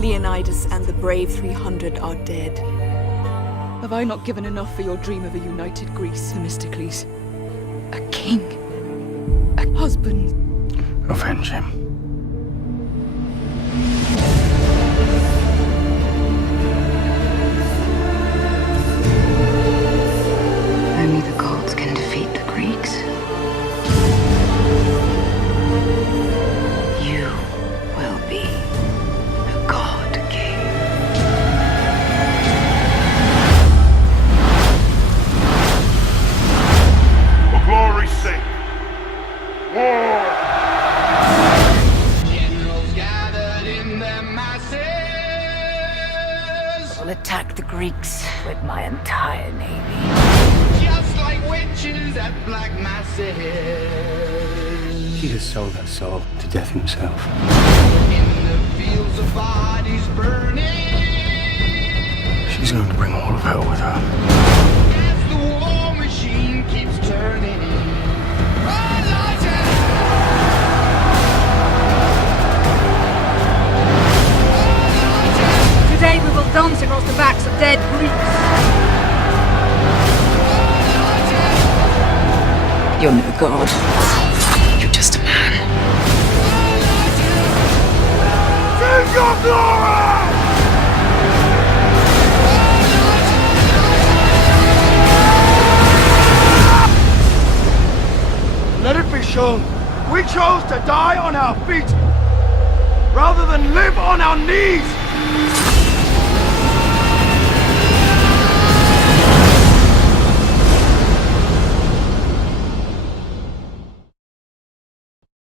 Leonidas and the brave 300 are dead. Have I not given enough for your dream of a united Greece, Themistocles? A king. A husband. Avenge him. Only the gods can defeat the Greeks. You will be a god king. For glory's sake, war! Generals gathered in their masses. I'll attack the Greeks with my entire navy. Just like witches at black masses. He has sold her soul to death himself. In the fields of bodies burning. She's going to bring all of hell with her. As the war machine keeps turning. Today we will dance across the backs of dead Greeks. You're no god. You're just a man. Sing your glory! Let it be shown. We chose to die on our feet rather than live on our knees.